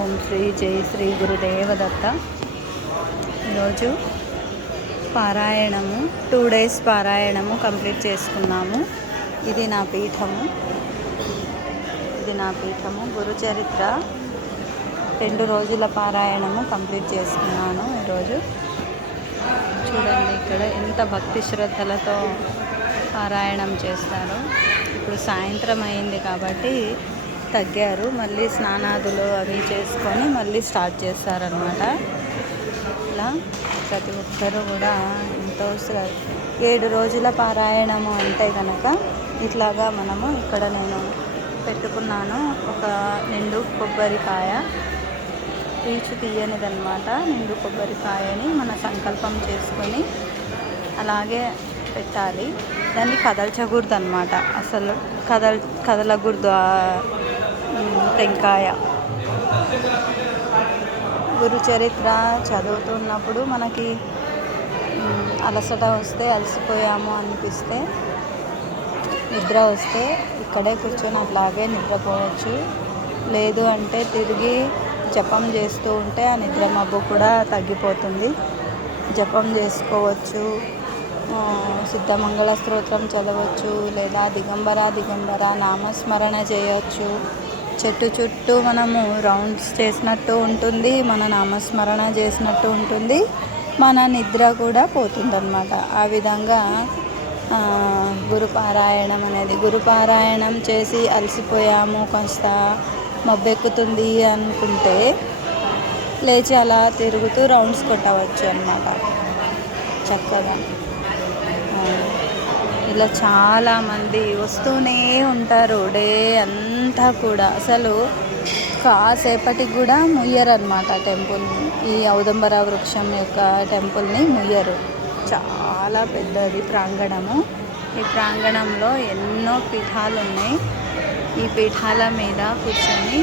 ఓం శ్రీ జై శ్రీ గురుదేవదత్త. ఈరోజు పారాయణము 2 days పారాయణము కంప్లీట్ చేసుకున్నాము. ఇది నా పీఠము గురుచరిత్ర 2 రోజుల పారాయణము కంప్లీట్ చేసుకున్నాను. ఈరోజు చూడండి ఇక్కడ ఎంత భక్తి శ్రద్ధలతో పారాయణం చేస్తారు. ఇప్పుడు సాయంత్రం అయింది కాబట్టి తగ్గారు, మళ్ళీ స్నానాదులు అవి చేసుకొని మళ్ళీ స్టార్ట్ చేస్తారనమాట. ఇలా ప్రతి ఒక్కరూ కూడా ఎంతో 7 రోజుల పారాయణము అంటే కనుక ఇట్లాగా మనము ఇక్కడ నేను పెట్టుకున్నాను. ఒక నిండు కొబ్బరికాయ, పీచు తీయనిదనమాట. నిండు కొబ్బరికాయని మన సంకల్పం చేసుకొని అలాగే పెట్టాలి. దాన్ని కదల్చకూడదు అనమాట, అసలు కదలకూడదు టెంకాయ. గురుచరిత్ర చదువుతున్నప్పుడు మనకి అలసట వస్తే, అలసిపోయాము అనిపిస్తే, నిద్ర వస్తే ఇక్కడే కూర్చొని అట్లాగే నిద్రపోవచ్చు. లేదు అంటే తిరిగి జపం చేస్తూ ఉంటే ఆ నిద్ర మబ్బు కూడా తగ్గిపోతుంది. జపం చేసుకోవచ్చు, సిద్ధమంగళ స్తోత్రం చదవచ్చు, లేదా దిగంబర నామస్మరణ చేయవచ్చు. చెట్టు చుట్టూ మనము రౌండ్స్ చేసినట్టు ఉంటుంది, మన నామస్మరణ చేసినట్టు ఉంటుంది, మన నిద్ర కూడా పోతుందన్నమాట. ఆ విధంగా గురుపారాయణం అనేది, గురుపారాయణం చేసి అలసిపోయాము, కాస్త మబ్బెక్కుతుంది అనుకుంటే లేచి అలా తిరుగుతూ రౌండ్స్ కొట్టవచ్చు అన్నమాట చక్కగా. ఇలా చాలామంది వస్తూనే ఉంటారు డే అంతా కూడా. అసలు కాసేపటికి కూడా ముయ్యరన్నమాట టెంపుల్ని. ఈ ఔదంబర వృక్షం యొక్క టెంపుల్ని ముయ్యరు. చాలా పెద్దది ప్రాంగణము. ఈ ప్రాంగణంలో ఎన్నో పీఠాలు ఉన్నాయి. ఈ పీఠాల మీద కూర్చొని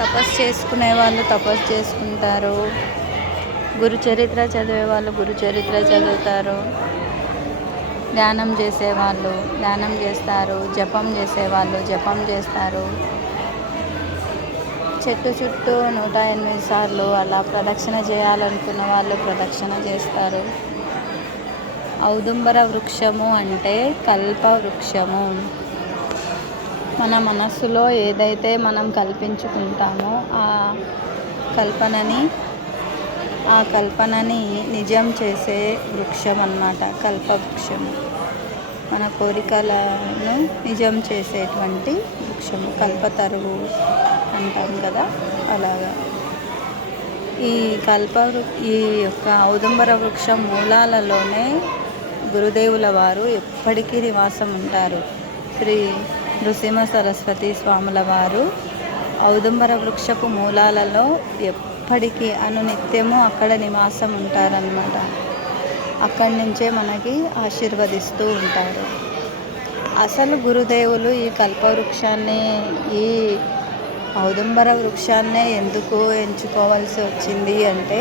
తపస్సు చేసుకునే వాళ్ళు తపస్సు చేసుకుంటారు, గురుచరిత్ర చదివే వాళ్ళు గురుచరిత్ర చదువుతారు, ధ్యానం చేసేవాళ్ళు ధ్యానం చేస్తారు, జపం చేసేవాళ్ళు జపం చేస్తారు. చెట్టు చుట్టూ 108 సార్లు అలా ప్రదక్షిణ చేయాలనుకున్న వాళ్ళు ప్రదక్షిణ చేస్తారు. ఔదుంబర వృక్షము అంటే కల్ప వృక్షము. మన మనస్సులో ఏదైతే మనం కల్పించుకుంటామో ఆ కల్పనని నిజం చేసే వృక్షం అన్నమాట కల్పవృక్షము. మన కోరికలను నిజం చేసేటువంటి వృక్షము, కల్పతరువు అంటాం కదా, అలాగా. ఈ యొక్క ఔదుంబర వృక్షం మూలాలలోనే గురుదేవుల వారు ఎప్పటికీ నివాసం ఉంటారు. శ్రీ నృసింహ సరస్వతి స్వాముల వారు ఔదుంబర వృక్షపు మూలాలలో ఎప్పటికీ అనునిత్యము అక్కడ నివాసం ఉంటారన్నమాట. అక్కడి నుంచే మనకి ఆశీర్వదిస్తూ ఉంటారు. అసలు గురుదేవులు ఈ కల్పవృక్షాన్ని, ఈ ఔదుంబర వృక్షాన్నే ఎందుకు ఎంచుకోవాల్సి వచ్చింది అంటే,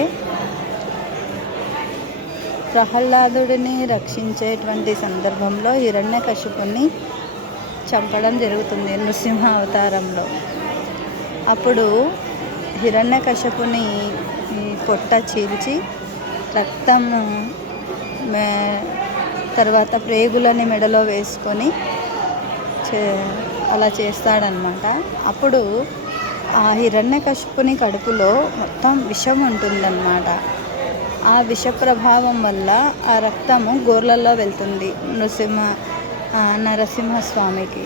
ప్రహ్లాదుడిని రక్షించేటువంటి సందర్భంలో హిరణ్యకశిపుని చంపడం జరుగుతుంది నృసింహ అవతారంలో. అప్పుడు హిరణ్యకశిపుని పొట్ట చీల్చి రక్తము తర్వాత ప్రేగులని మెడలో వేసుకొని అలా చేస్తాడనమాట. అప్పుడు ఆ హిరణ్యకశిపుని కడుపులో మొత్తం విషం ఉంటుందన్నమాట. ఆ విష ప్రభావం వల్ల ఆ రక్తము గోర్లలో వెళ్తుంది నరసింహస్వామికి,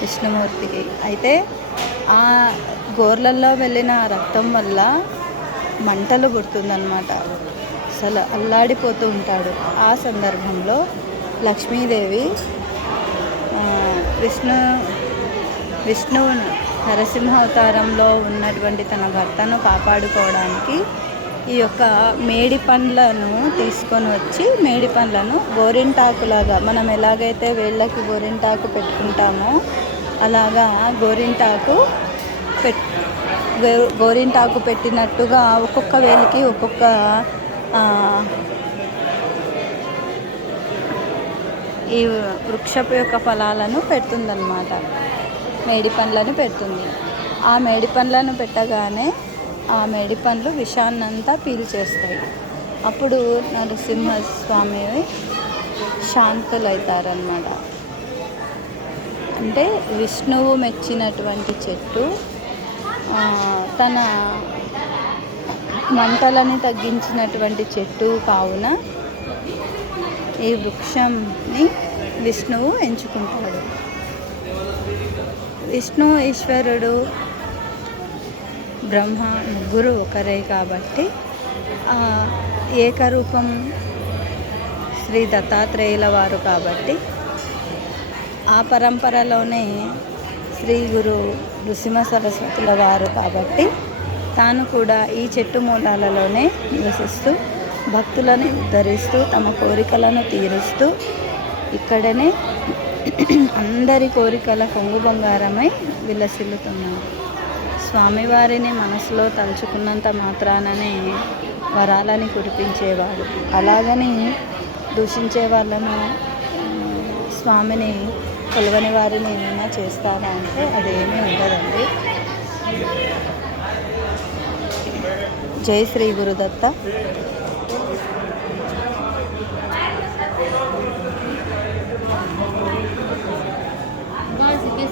విష్ణుమూర్తికి. అయితే ఆ గోర్లలో వెళ్ళిన రక్తం వల్ల మంటలు పుడుతుందన్నమాట. అసలు అల్లాడిపోతూ ఉంటాడు. ఆ సందర్భంలో లక్ష్మీదేవి విష్ణు నరసింహ అవతారంలో ఉన్నటువంటి తన భర్తను కాపాడుకోవడానికి ఈ యొక్క మేడి పండ్లను తీసుకొని వచ్చి, మేడి పండ్లను గోరింటాకులాగా, మనం ఎలాగైతే వేళ్ళకి గోరింటాకు పెట్టుకుంటామో అలాగా గోరింటాకు పెట్టినట్టుగా ఒక్కొక్క వేలికి ఒక్కొక్క ఈ వృక్షపు యొక్క ఫలాలను పెడుతుందన్నమాట. మేడి పండ్లను పెడుతుంది. ఆ మేడి పండ్లను పెట్టగానే ఆ మేడి పండ్లు విషాన్నంతా పీల్చేస్తాయి. అప్పుడు నరసింహస్వామి శాంతులవుతారన్నమాట. అంటే విష్ణువు మెచ్చినటువంటి చెట్టు, తన మంటలని తగ్గించినటువంటి చెట్టు కావున ఈ వృక్షంని విష్ణువు ఎంచుకుంటాడు. విష్ణు, ఈశ్వరుడు, బ్రహ్మ ముగ్గురు ఒకరే కాబట్టి ఏకరూపం శ్రీ దత్తాత్రేయుల వారు కాబట్టి ఆ పరంపరలోనే శ్రీ గురు నృసింహ సరస్వతుల వారు కాబట్టి తాను కూడా ఈ చెట్టు మూలాలలోనే నివసిస్తూ భక్తులను ఉద్ధరిస్తూ తమ కోరికలను తీరుస్తూ ఇక్కడనే అందరి కోరికల కొంగు బంగారమై విలసిల్లుతున్నారు. స్వామివారిని మనసులో తలుచుకున్నంత మాత్రాననే వరాలని కురిపించేవాడు. అలాగని దూషించే వాళ్ళను, స్వామిని కొలవని వారిని ఏమైనా చేస్తారా అంటే అదేమీ ఉండదండి. జై శ్రీ గురుదత్త.